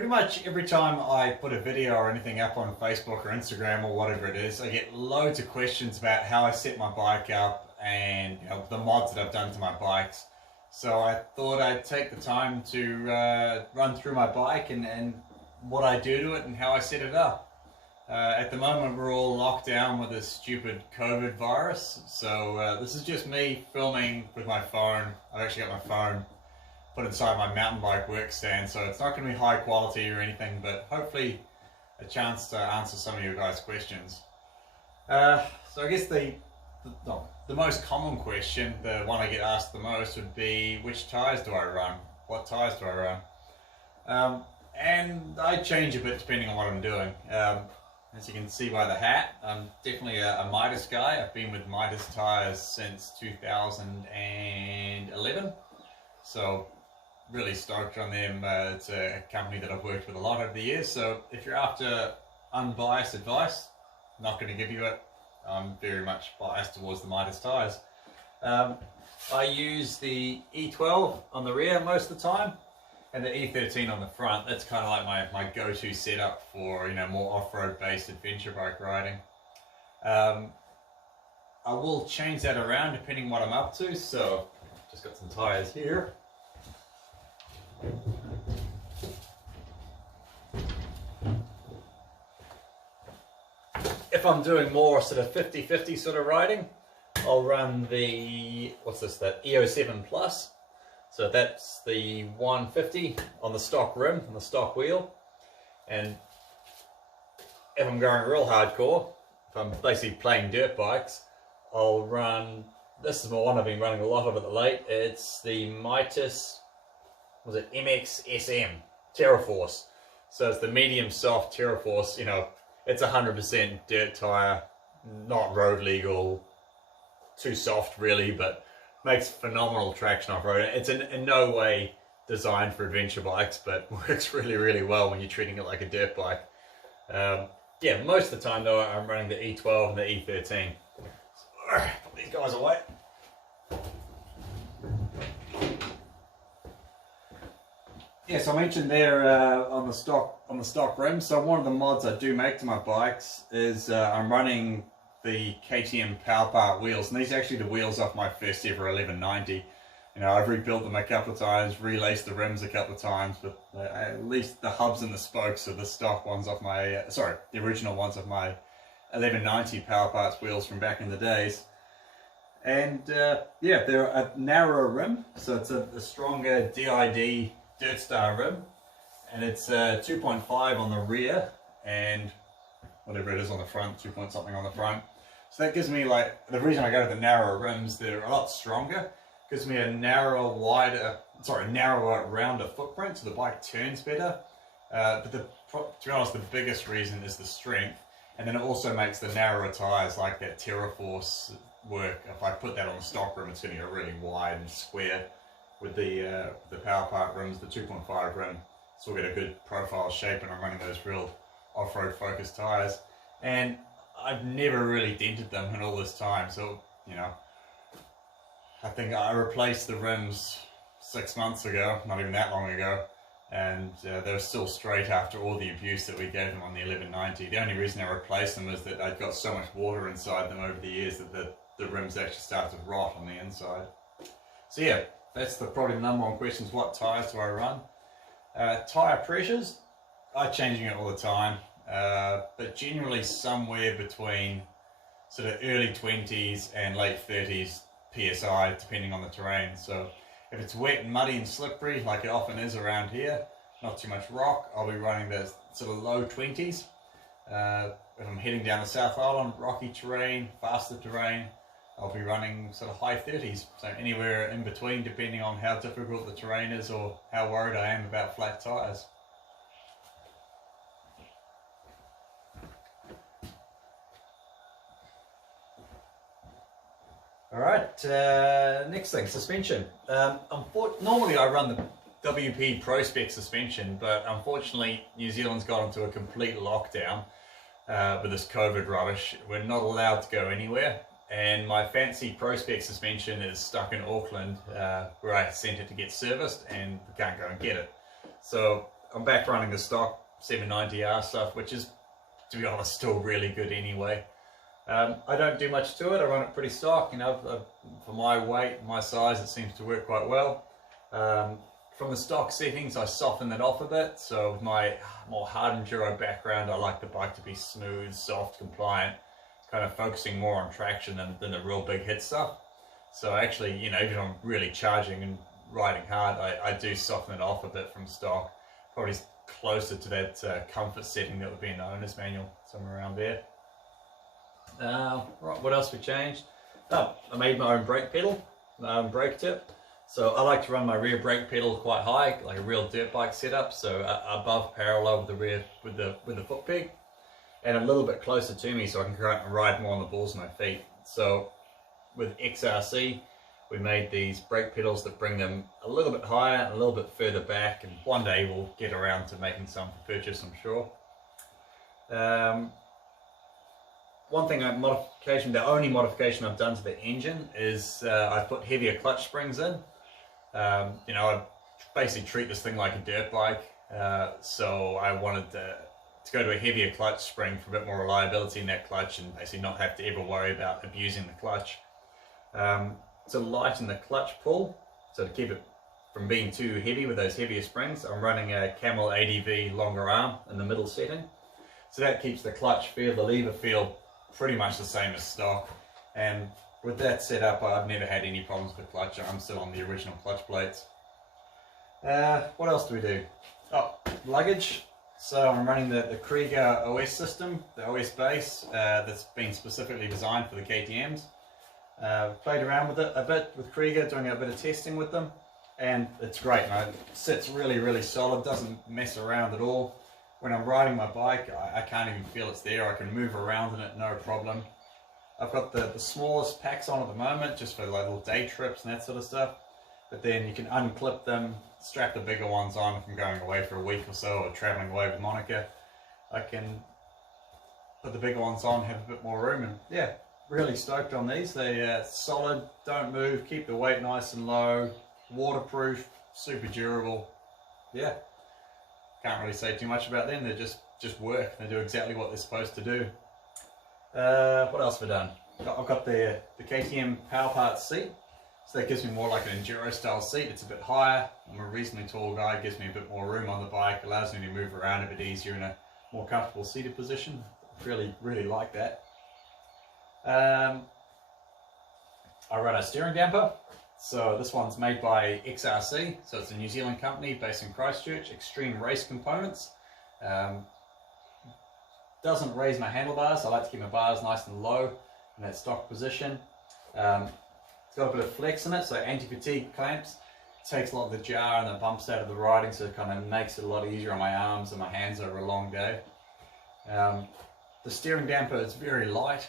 Pretty much every time I put a video or anything up on Facebook or Instagram or whatever it is, I get loads of questions about how I set my bike up and the mods that I've done to my bikes. So I thought I'd take the time to run through my bike and what I do to it and how I set it up. At the moment we're all locked down with this stupid COVID virus, so this is just me filming with my phone. I've actually got my phone put inside my mountain bike work stand, so it's not going to be high quality or anything, but hopefully a chance to answer some of you guys' questions. So I guess the most common question, the one I get asked the most, would be which tyres do I run? What tyres do I run? And I change a bit depending on what I'm doing. As you can see by the hat, I'm definitely a Midas guy. I've been with Midas tyres since 2011, so really stoked on them. It's a company that I've worked with a lot over the years, so if you're after unbiased advice, I'm not going to give you it. I'm very much biased towards the Midas tyres. I use the E12 on the rear most of the time and the E13 on the front. That's kind of like my go-to setup for more off-road based adventure bike riding. I will change that around depending on what I'm up to, so just got some tyres here. If I'm doing more sort of 50-50 sort of riding, I'll run the, that EO7 Plus. So that's the 150 on the stock rim, on the stock wheel. And if I'm going real hardcore, if I'm basically playing dirt bikes, I'll run, this is the one I've been running a lot of at the late, it's the Midas, MX SM TerraForce. So it's the medium soft TerraForce. It's 100% dirt tire, not road legal, too soft really, but makes phenomenal traction off-road. It's in no way designed for adventure bikes, but works really, really well when you're treating it like a dirt bike. Yeah, most of the time though, I'm running the E12 and the E13. So, put these guys away. Yes, I mentioned there on the stock rim. So one of the mods I do make to my bikes is I'm running the KTM Power Part wheels, and these are actually the wheels off my first ever 1190. I've rebuilt them a couple of times, relaced the rims a couple of times, but at least the hubs and the spokes are the stock ones off my, the original ones of my 1190 Power Parts wheels from back in the days. And yeah, they're a narrower rim, so it's a stronger DID Dirt Star rim, and it's 2.5 on the rear and whatever it is on the front, 2 point something on the front. So that gives me, the reason I go to the narrower rims, they're a lot stronger, gives me a narrower, rounder footprint, so the bike turns better. But to be honest, the biggest reason is the strength, and then it also makes the narrower tires like that TerraForce work. If I put that on the stock rim, it's going to go really wide and square. With the Power Part rims, the 2.5 rim, so we'll get a good profile shape, and I'm running those real off-road focused tires. And I've never really dented them in all this time, so I think I replaced the rims 6 months ago, not even that long ago, and they were still straight after all the abuse that we gave them on the 1190. The only reason I replaced them is that I'd got so much water inside them over the years that the rims actually started to rot on the inside. So yeah, that's probably the number one question, is what tyres do I run? Tyre pressures, I'm changing it all the time, but generally somewhere between sort of early 20s and late 30s PSI, depending on the terrain. So if it's wet and muddy and slippery, like it often is around here, not too much rock, I'll be running the sort of low 20s. If I'm heading down the South Island, rocky terrain, faster terrain, I'll be running sort of high 30s, so anywhere in between depending on how difficult the terrain is or how worried I am about flat tyres. Alright, next thing, suspension. Normally I run the WP Pro Spec suspension, but unfortunately New Zealand's got into a complete lockdown with this COVID rubbish. We're not allowed to go anywhere. And my fancy Pro Spec suspension is stuck in Auckland, where I sent it to get serviced, and we can't go and get it. So I'm back running the stock 790R stuff, which is, to be honest, still really good anyway. I don't do much to it. I run it pretty stock, you know, for my weight, my size, it seems to work quite well. From the stock settings, I soften it off a bit. So with my more hard enduro background, I like the bike to be smooth, soft, compliant, kind of focusing more on traction than the real big hit stuff. So actually, you know, even if I'm really charging and riding hard, I do soften it off a bit from stock, probably closer to that comfort setting that would be in the owner's manual, somewhere around there. Right, what else we changed? Oh, I made my own brake pedal, my own brake tip. So I like to run my rear brake pedal quite high, like a real dirt bike setup, so above parallel with the rear, with the foot peg, and a little bit closer to me so I can ride more on the balls of my feet. So with XRC, we made these brake pedals that bring them a little bit higher and a little bit further back, and one day we'll get around to making some for purchase, I'm sure. One thing, the only modification I've done to the engine is I put heavier clutch springs in. You know, I basically treat this thing like a dirt bike, so I wanted to go to a heavier clutch spring for a bit more reliability in that clutch, and basically not have to ever worry about abusing the clutch. To lighten the clutch pull, so to keep it from being too heavy with those heavier springs, I'm running a Camel ADV longer arm in the middle setting. So that keeps the clutch feel, the lever feel pretty much the same as stock. And with that setup, I've never had any problems with the clutch. I'm still on the original clutch plates. What else do we do? Oh, luggage. So I'm running the Krieger OS system, the OS base, that's been specifically designed for the KTMs. Played around with it a bit with Krieger, doing a bit of testing with them, and it's great. It sits really solid, doesn't mess around at all. When I'm riding my bike, I can't even feel it's there. I can move around in it, no problem. I've got the smallest packs on at the moment, just for like little day trips and that sort of stuff. But then you can unclip them, strap the bigger ones on if I'm going away for a week or so, or traveling away with Monica. I can put the bigger ones on, have a bit more room, and yeah, really stoked on these. They're solid, don't move, keep the weight nice and low, waterproof, super durable. Yeah, can't really say too much about them. They just work. They do exactly what they're supposed to do. What else have I done? I've got the KTM Power Parts seat. So that gives me more like an enduro style seat. It's a bit higher. I'm a reasonably tall guy. It gives me a bit more room on the bike. Allows me to move around a bit easier in a more comfortable seated position. Really like that. I run a steering damper. So this one's made by XRC. So it's a New Zealand company based in Christchurch. Extreme Race Components. Doesn't raise my handlebars. I like to keep my bars nice and low in that stock position. It's got a bit of flex in it, so anti-fatigue clamps. Takes a lot of the jar and the bumps out of the riding, so it kind of makes it a lot easier on my arms and my hands over a long day. The steering damper is very light,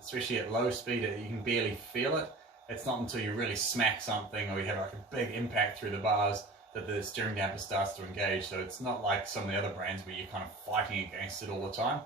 especially at low speed. You can barely feel it. It's not until you really smack something or you have like a big impact through the bars that the steering damper starts to engage. So it's not like some of the other brands where you're kind of fighting against it all the time.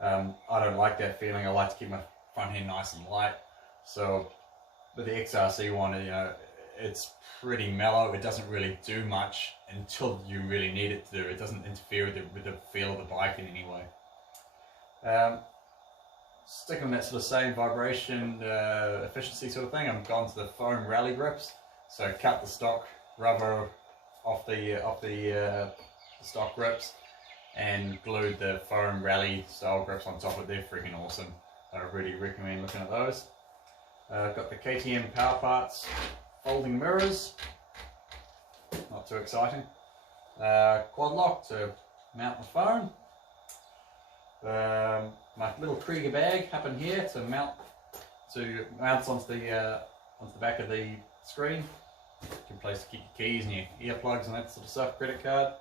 I don't like that feeling. I like to keep my front end nice and light. So with the XRC one, you know, it's pretty mellow. It doesn't really do much until you really need it to do. It doesn't interfere with the feel of the bike in any way. Sticking on that sort of same vibration, efficiency sort of thing, I've gone to the foam rally grips. So cut the stock rubber off the stock grips and glued the foam rally style grips on top of it. They're freaking awesome. I really recommend looking at those. I've got the KTM Power Parts folding mirrors. Not too exciting. Quad lock to mount the phone. My little Krieger bag up in here to mounts onto the back of the screen. Good place to keep your keys and your earplugs and that sort of stuff. Credit card.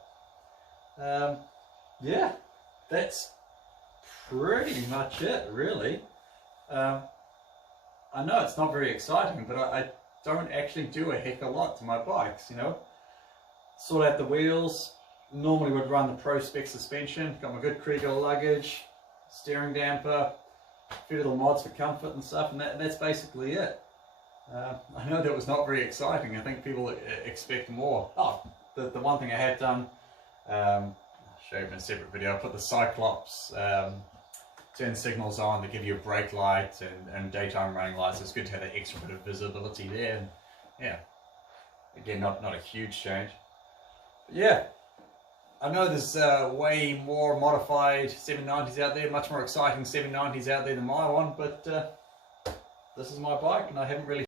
Yeah, that's pretty much it, really. I know it's not very exciting, but I don't actually do a heck of a lot to my bikes, you know. Sort out the wheels. Normally would run the Pro Spec suspension. Got my good Krieger luggage, steering damper, a few little mods for comfort and stuff, and that's basically it. I know that was not very exciting. I think people expect more. Oh, the one thing I have done, I'll show you in a separate video. I put the Cyclops turn signals on that give you a brake light and daytime running lights. So it's good to have that extra bit of visibility there. And yeah, again, not a huge change. But yeah, I know there's way more modified 790s out there, much more exciting 790s out there than my one, but this is my bike and I haven't really